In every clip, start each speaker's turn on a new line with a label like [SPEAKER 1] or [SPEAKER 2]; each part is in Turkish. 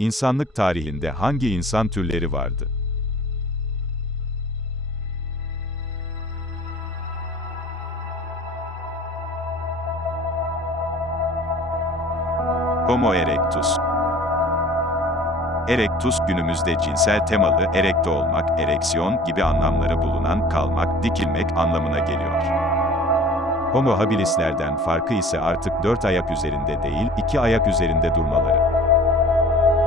[SPEAKER 1] İnsanlık tarihinde hangi insan türleri vardı? Homo erectus Erectus günümüzde cinsel temalı, erekte olmak, ereksiyon gibi anlamları bulunan kalmak, dikilmek anlamına geliyor. Homo habilislerden farkı ise artık dört ayak üzerinde değil, iki ayak üzerinde durmaları.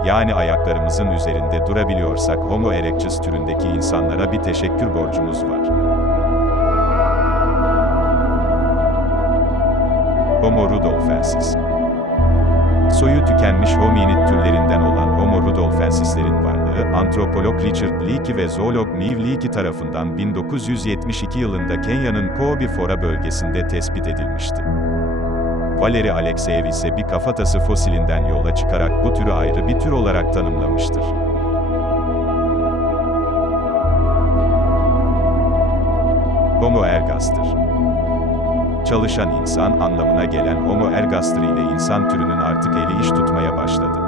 [SPEAKER 1] Yani ayaklarımızın üzerinde durabiliyorsak Homo erectus türündeki insanlara bir teşekkür borcumuz var. Homo rudolfensis Soyu tükenmiş hominid türlerinden olan Homo rudolfensislerin varlığı, antropolog Richard Leakey ve zoolog Mew Leakey tarafından 1972 yılında Kenya'nın Kobe-Fora bölgesinde tespit edilmişti. Valeri Alexeyev ise bir kafatası fosilinden yola çıkarak bu türü ayrı bir tür olarak tanımlamıştır. Homo ergaster Çalışan insan anlamına gelen Homo ergaster ile insan türünün artık eli iş tutmaya başladı.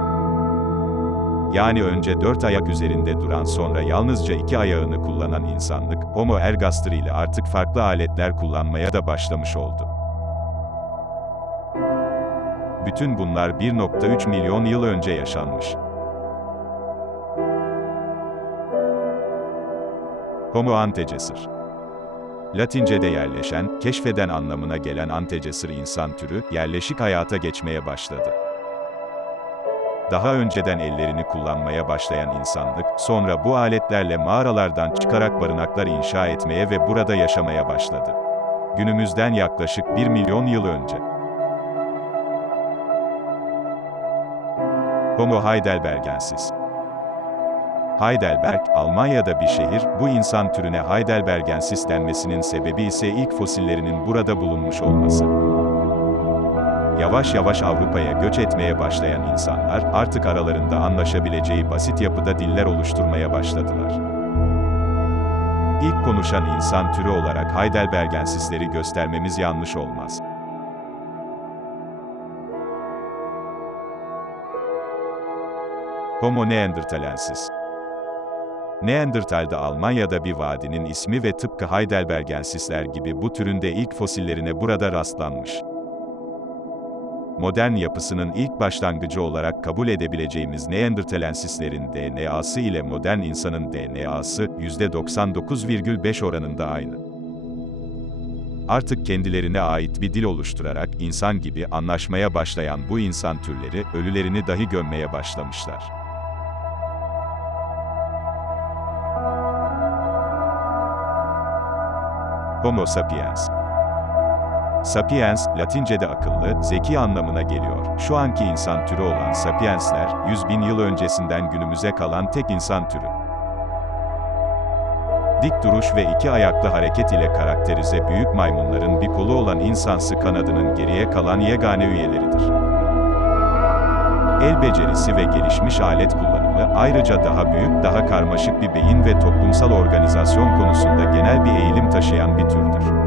[SPEAKER 1] Yani önce dört ayak üzerinde duran sonra yalnızca iki ayağını kullanan insanlık, Homo ergaster ile artık farklı aletler kullanmaya da başlamış oldu. Bütün bunlar 1.3 milyon yıl önce yaşanmış. Homo antecessor Latince'de yerleşen, keşfeden anlamına gelen antecessor insan türü, yerleşik hayata geçmeye başladı. Daha önceden ellerini kullanmaya başlayan insanlık, sonra bu aletlerle mağaralardan çıkarak barınaklar inşa etmeye ve burada yaşamaya başladı. Günümüzden yaklaşık 1 milyon yıl önce. Homo heidelbergensis Heidelberg, Almanya'da bir şehir, bu insan türüne Heidelbergensis denmesinin sebebi ise ilk fosillerinin burada bulunmuş olması. Yavaş yavaş Avrupa'ya göç etmeye başlayan insanlar, artık aralarında anlaşabileceği basit yapıda diller oluşturmaya başladılar. İlk konuşan insan türü olarak Heidelbergensisleri göstermemiz yanlış olmaz. Homo neanderthalensis Neandertal'da Almanya'da bir vadinin ismi ve tıpkı Heidelbergensisler gibi bu türünde ilk fosillerine burada rastlanmış. Modern yapısının ilk başlangıcı olarak kabul edebileceğimiz Neanderthalensislerin DNA'sı ile modern insanın DNA'sı %99,5 oranında aynı. Artık kendilerine ait bir dil oluşturarak insan gibi anlaşmaya başlayan bu insan türleri ölülerini dahi gömmeye başlamışlar. Homo sapiens. Sapiens, Latince'de akıllı, zeki anlamına geliyor. Şu anki insan türü olan sapiensler, 100 bin yıl öncesinden günümüze kalan tek insan türü. Dik duruş ve iki ayaklı hareket ile karakterize büyük maymunların bir kolu olan insansı kanadının geriye kalan yegane üyeleridir. El becerisi ve gelişmiş alet kullanımı, ayrıca daha büyük, daha karmaşık bir beyin ve toplumsal organizasyon konusunda genel bir eğilim taşıyan bir türdür.